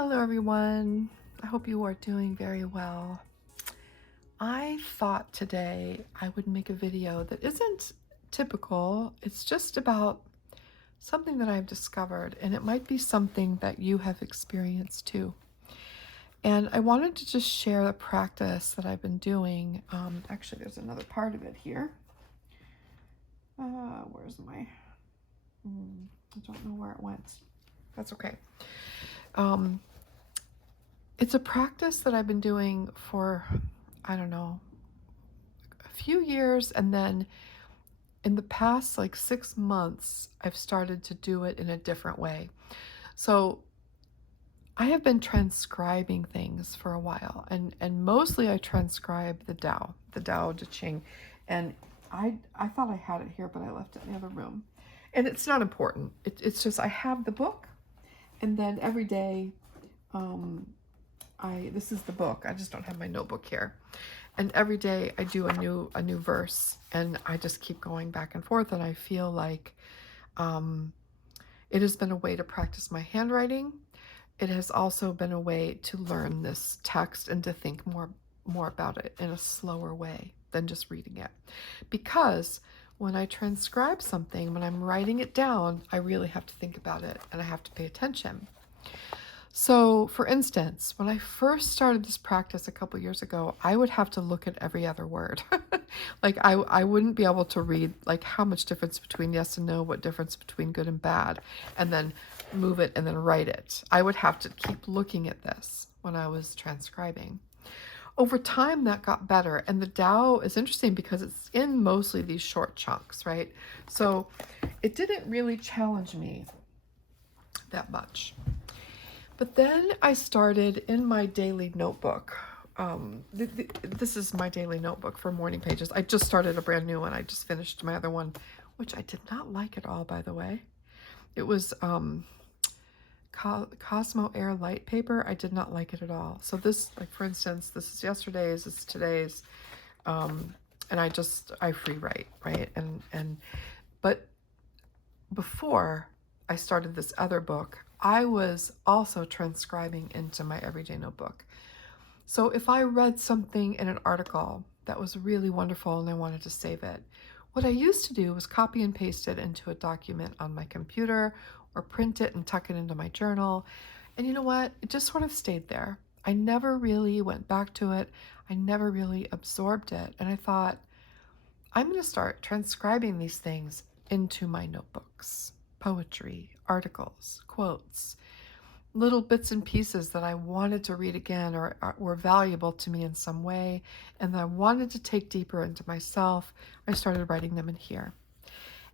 Hello everyone. I hope you are doing very well. I thought today I would make a video that isn't typical. It's just about something that I've discovered, and it might be something that you have experienced too. And I wanted to just share the practice that I've been doing. Actually, there's another part of it here. Where's my... I don't know where it went. That's okay. It's a practice that I've been doing for, I don't know, a few years, and then in the past like 6 months, I've started to do it in a different way. So I have been transcribing things for a while, and mostly I transcribe the Tao Te Ching, and I thought I had it here, but I left it in the other room, and it's not important. It's just I have the book, and then every day, this is the book. I just don't have my notebook here. And every day I do a new verse, and I just keep going back and forth, and I feel like it has been a way to practice my handwriting. It has also been a way to learn this text and to think more about it in a slower way than just reading it. Because when I transcribe something, when I'm writing it down, I really have to think about it and I have to pay attention. So, for instance, when I first started this practice a couple years ago, I would have to look at every other word. Like I wouldn't be able to read like how much difference between yes and no, what difference between good and bad, and then move it and then write it. I would have to keep looking at this when I was transcribing. Over time, that got better, and the Tao is interesting because it's in mostly these short chunks, right? So it didn't really challenge me that much. But then I started in my daily notebook. This is my daily notebook for morning pages. I just started a brand new one. I just finished my other one, which I did not like at all, by the way. It was Cosmo Air light paper. I did not like it at all. So this, like for instance, this is yesterday's, this is today's, and I free write, right? But before I started this other book, I was also transcribing into my everyday notebook. So if I read something in an article that was really wonderful and I wanted to save it, what I used to do was copy and paste it into a document on my computer or print it and tuck it into my journal. And you know what? It just sort of stayed there. I never really went back to it. I never really absorbed it. And I thought, I'm going to start transcribing these things into my notebooks. Poetry, articles, quotes, little bits and pieces that I wanted to read again or were valuable to me in some way, and that I wanted to take deeper into myself. I started writing them in here.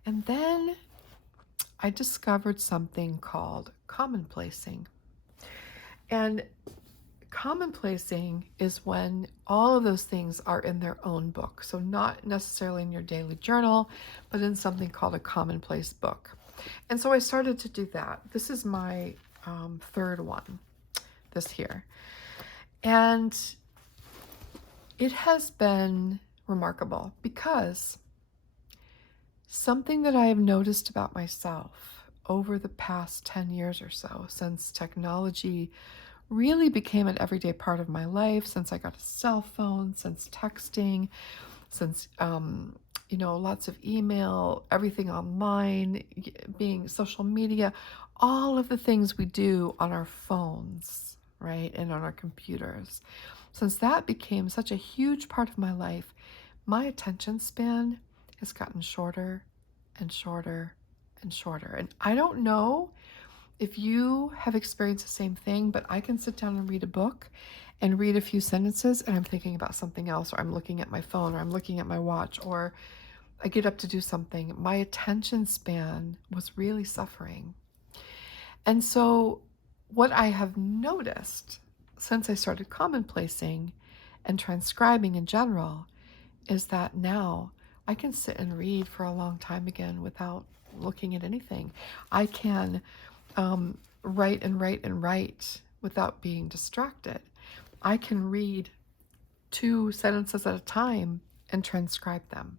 And then I discovered something called commonplacing. And commonplacing is when all of those things are in their own book. So not necessarily in your daily journal, but in something called a commonplace book. And so I started to do that. This is my third one, this here. And it has been remarkable because something that I have noticed about myself over the past 10 years or so, since technology really became an everyday part of my life, since I got a cell phone, since texting, since lots of email, everything online, being social media, all of the things we do on our phones, right, and on our computers. Since that became such a huge part of my life, my attention span has gotten shorter and shorter and shorter. And I don't know if you have experienced the same thing, but I can sit down and read a book and read a few sentences and I'm thinking about something else, or I'm looking at my phone, or I'm looking at my watch, or I get up to do something. My attention span was really suffering. And so what I have noticed since I started commonplacing and transcribing in general is that now I can sit and read for a long time again without looking at anything. I can write and write and write without being distracted. I can read 2 sentences at a time and transcribe them.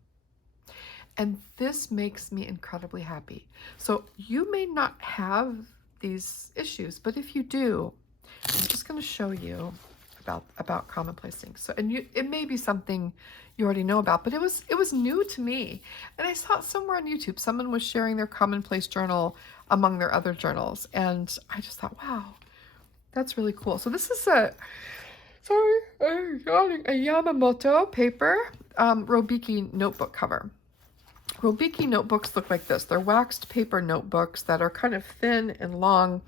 And this makes me incredibly happy. So you may not have these issues, but if you do, I'm just going to show you about commonplace things. So, and it may be something you already know about, but it was new to me. And I saw it somewhere on YouTube. Someone was sharing their commonplace journal among their other journals, and I just thought, wow, that's really cool. So this is a Yamamoto paper Robiki notebook cover. Robiki notebooks look like this. They're waxed paper notebooks that are kind of thin and long,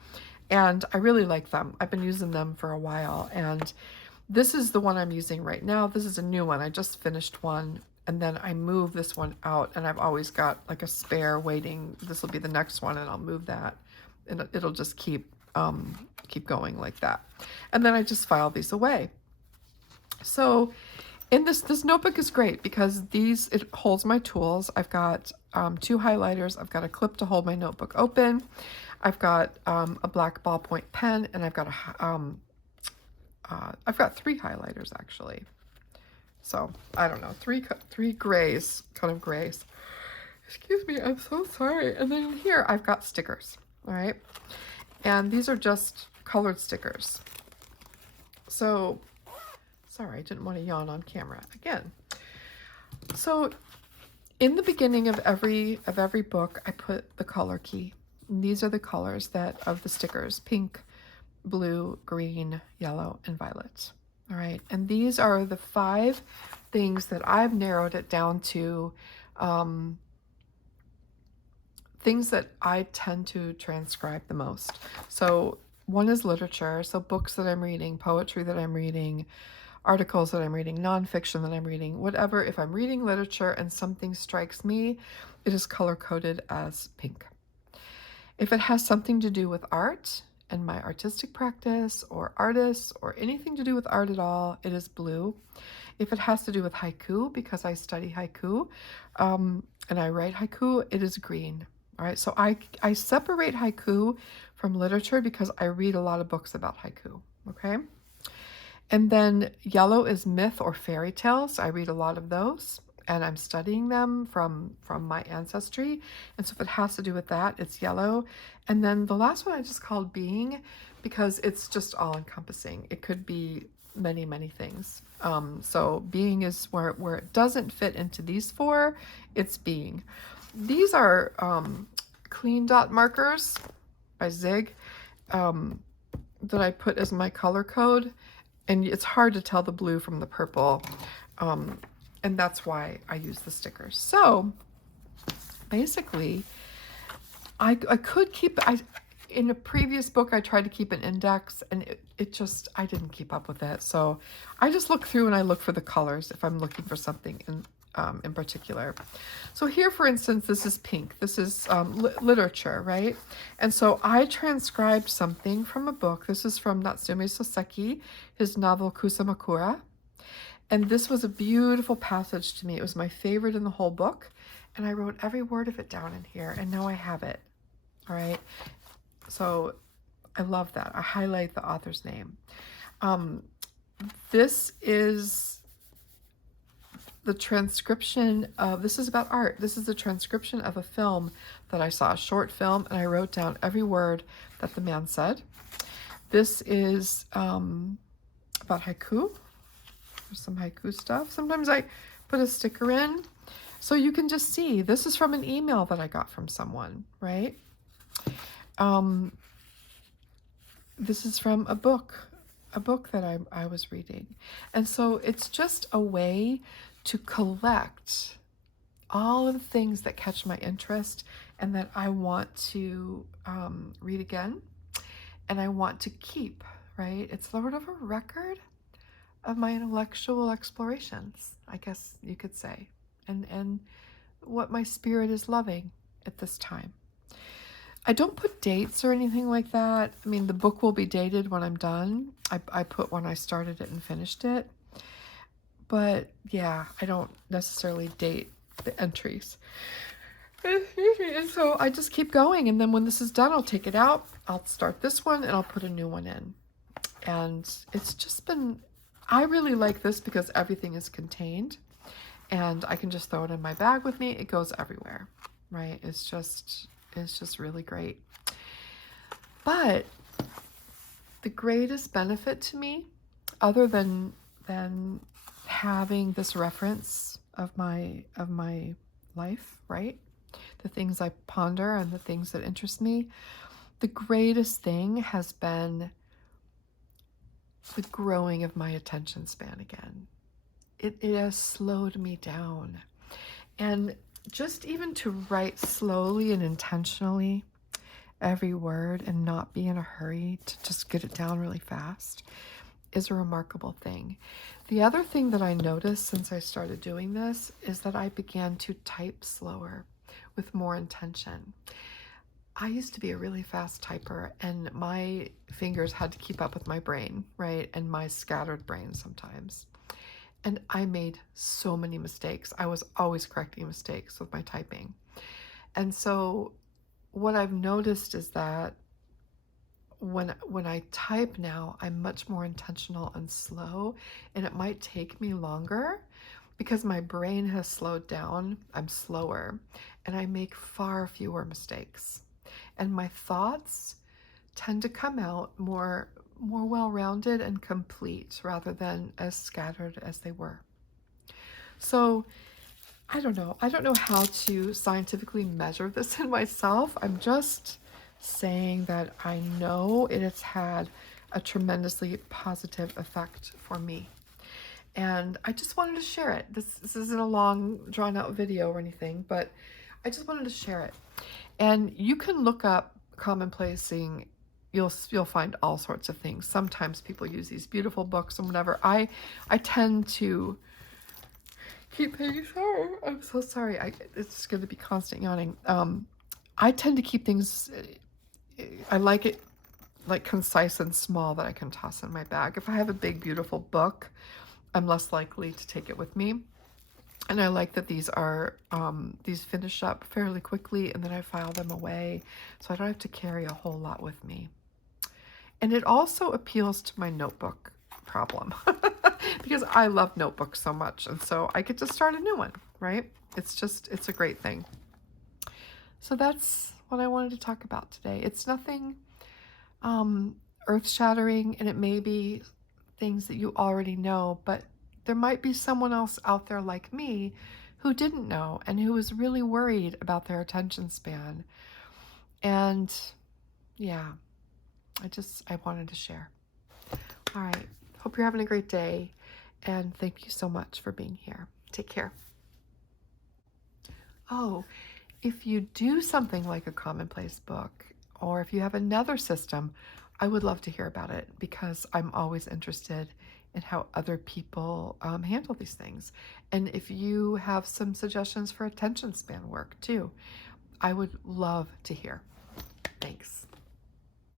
and I really like them. I've been using them for a while, and this is the one I'm using right now. This is a new one. I just finished one, and then I move this one out, and I've always got like a spare waiting. This will be the next one, and I'll move that, and it'll just keep going like that. And then I just file these away. So in this notebook is great because it holds my tools. I've got 2 highlighters. I've got a clip to hold my notebook open. I've got a black ballpoint pen, and I've got 3 highlighters actually. So I don't know, three grays, kind of grays. Excuse me, I'm so sorry. And then here I've got stickers. All right, and these are just colored stickers. So sorry, I didn't want to yawn on camera again. So in the beginning of every book, I put the color key. And these are the colors of the stickers: pink, blue, green, yellow, and violet. All right, and these are the 5 things that I've narrowed it down to, things that I tend to transcribe the most. So one is literature, so books that I'm reading, poetry that I'm reading, articles that I'm reading, nonfiction that I'm reading, whatever. If I'm reading literature and something strikes me, it is color-coded as pink. If it has something to do with art and my artistic practice or artists or anything to do with art at all, it is blue. If it has to do with haiku, because I study haiku and I write haiku, it is green. All right, so I separate haiku from literature because I read a lot of books about haiku, okay? And then yellow is myth or fairy tales. I read a lot of those, and I'm studying them from my ancestry. And so if it has to do with that, it's yellow. And then the last one I just called being, because it's just all encompassing. It could be many, many things. So being is where it doesn't fit into these 4, it's being. These are clean dot markers by Zig that I put as my color code. And it's hard to tell the blue from the purple. And that's why I use the stickers. So basically, I could keep, in a previous book, I tried to keep an index, and it just, I didn't keep up with it. So I just look through and I look for the colors if I'm looking for something in particular. So here, for instance, this is pink. This is literature, right? And so I transcribed something from a book. This is from Natsume Soseki, his novel Kusamakura. And this was a beautiful passage to me. It was my favorite in the whole book. And I wrote every word of it down in here, and now I have it. All right. So I love that. I highlight the author's name. This is the transcription of, this is about art. This is the transcription of a film that I saw, a short film, and I wrote down every word that the man said. This is about haiku. There's some haiku stuff. Sometimes I put a sticker in. So you can just see, this is from an email that I got from someone, right? This is from a book that I was reading. And so it's just a way to collect all of the things that catch my interest and that I want to read again and I want to keep, right? It's sort of a record of my intellectual explorations, I guess you could say, and what my spirit is loving at this time. I don't put dates or anything like that. I mean, the book will be dated when I'm done. I put when I started it and finished it. But yeah, I don't necessarily date the entries. And so I just keep going. And then when this is done, I'll take it out. I'll start this one and I'll put a new one in. And it's just been, I really like this because everything is contained and I can just throw it in my bag with me. It goes everywhere, right? It's just really great. But The greatest benefit to me, other than having this reference of my life, right? The things I ponder and the things that interest me, the greatest thing has been the growing of my attention span again. It has slowed me down. And just even to write slowly and intentionally every word and not be in a hurry to just get it down really fast is a remarkable thing. The other thing that I noticed since I started doing this is that I began to type slower with more intention. I used to be a really fast typer, and my fingers had to keep up with my brain, right? And my scattered brain sometimes. And I made so many mistakes. I was always correcting mistakes with my typing. And so what I've noticed is that when I type now, I'm much more intentional and slow, and it might take me longer because my brain has slowed down. I'm slower, and I make far fewer mistakes. And my thoughts tend to come out more well-rounded and complete rather than as scattered as they were. So I don't know. I don't know how to scientifically measure this in myself. I'm just saying that I know it has had a tremendously positive effect for me. And I just wanted to share it. This isn't a long, drawn-out video or anything, but I just wanted to share it. And you can look up commonplacing. You'll find all sorts of things. Sometimes people use these beautiful books and whatever. I tend to keep things. Sorry, I'm so sorry. It's going to be constant yawning. I tend to keep things. I like it like concise and small that I can toss in my bag. If I have a big, beautiful book, I'm less likely to take it with me. And I like that these finish up fairly quickly, and then I file them away, so I don't have to carry a whole lot with me. And it also appeals to my notebook problem because I love notebooks so much, and so I get to start a new one, right? It's a great thing. So that's what I wanted to talk about today. It's nothing earth-shattering, and it may be things that you already know, but there might be someone else out there like me who didn't know and who was really worried about their attention span. And yeah, I wanted to share. All right. Hope you're having a great day, and thank you so much for being here. Take care. Oh, if you do something like a commonplace book, or if you have another system, I would love to hear about it because I'm always interested in how other people handle these things. And if you have some suggestions for attention span work too, I would love to hear. Thanks.